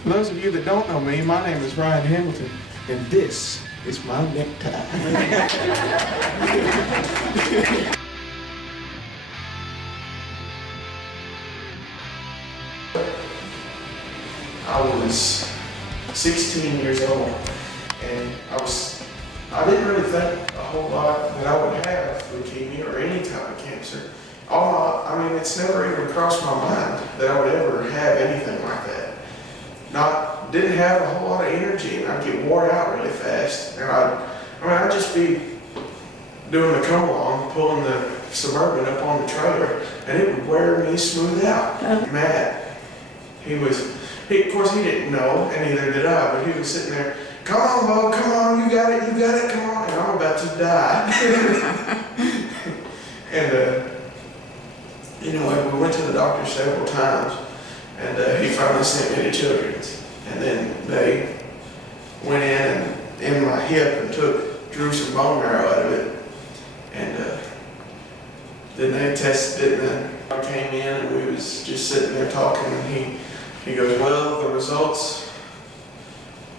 For those of you that don't know me, my name is Ryan Hamilton, and this is my necktie. I was 16 years old, and I didn't really think a whole lot that I would have leukemia or any type of cancer. It's never even crossed my mind that I would ever have anything like that. Didn't have a whole lot of energy, and I'd get wore out really fast. And I'd just be doing the come along, pulling the Suburban up on the trailer, and it would wear me smooth out. Matt, of course he didn't know, and neither did I, but he was sitting there, come on, Bo, come on, you got it, come on, and I'm about to die. And, we went to the doctor several times, and he finally sent me to Children's. And then they went in my hip and drew some bone marrow out of it. And then they tested it, and then I came in, and we was just sitting there talking, and he goes, well, the results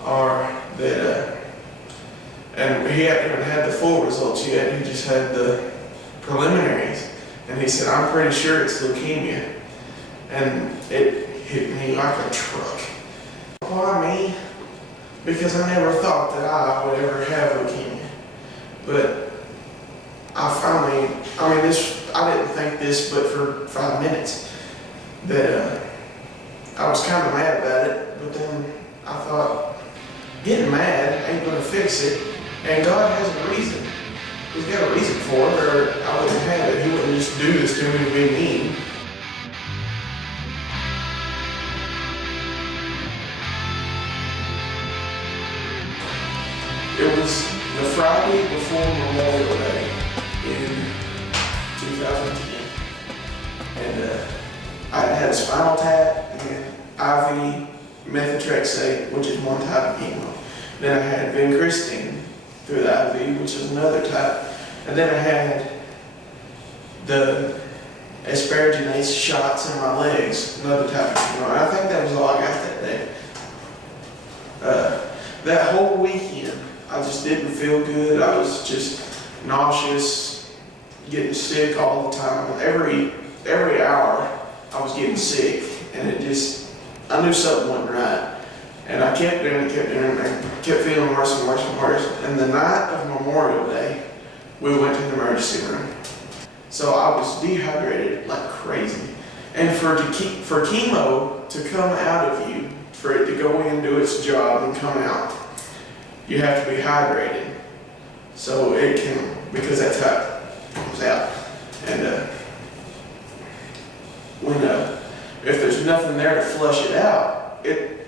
are that, and he hadn't even had the full results yet, he just had the preliminaries. And he said, I'm pretty sure it's leukemia. And it hit me like a truck. Why me? Because I never thought that I would ever have leukemia. But I didn't think this but for 5 minutes, that I was kind of mad about it, but then I thought, getting mad ain't gonna fix it, and God has a reason. He's got a reason for it, or I wouldn't have it. He wouldn't just do this to me to be mean. It was the Friday before Memorial Day in 2010. And I had a spinal tap and IV methotrexate, which is one type of chemo. Then I had vincristine through the IV, which is another type. And then I had the asparaginase shots in my legs, another type of chemo. And I think that was all I got that day. That whole weekend, I just didn't feel good. I was just nauseous, getting sick all the time. Every hour, I was getting sick, and I knew something wasn't right. And I kept doing it, and kept feeling worse and worse and worse. And the night of Memorial Day, we went to the emergency room. So I was dehydrated like crazy. And for chemo to come out of you, for it to go in, do its job, and come out, you have to be hydrated. So it can, because that's how it comes out. And if there's nothing there to flush it out, it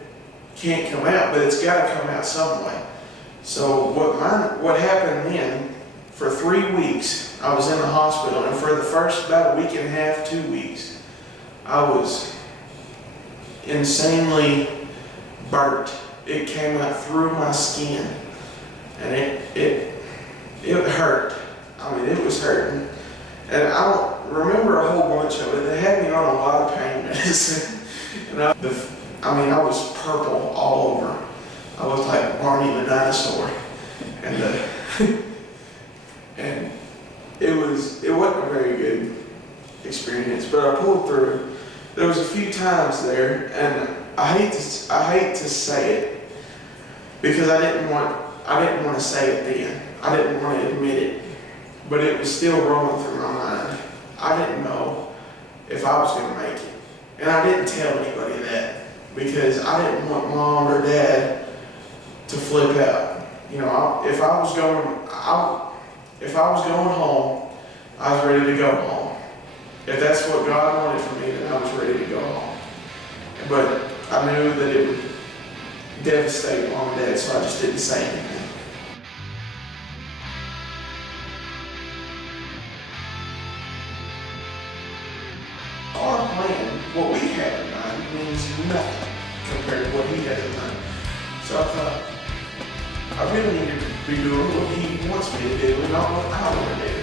can't come out, but it's got to come out some way. So what happened then, for 3 weeks, I was in the hospital, and for the first about a week and a half, 2 weeks, I was insanely burnt. It came out through my skin, and it hurt. It was hurting. And I don't remember a whole bunch of it. They had me on a lot of pain medicine. And I was purple all over. I looked like Barney the dinosaur. And it wasn't a very good experience, but I pulled through. There was a few times there, and I hate to say it, because I didn't want to say it then. I didn't want to admit it, but it was still rolling through my mind. I didn't know if I was going to make it, and I didn't tell anybody that, because I didn't want mom or dad to flip out. If I was going home, I was ready to go home. If that's what God wanted for me, then I was ready to go home. But I knew that it would devastate mom and dad, so I just didn't say anything. Our plan, what we had in mind, means nothing compared to what he had in mind. So I thought, I really need to be doing what he wants me to do and not what I want to do.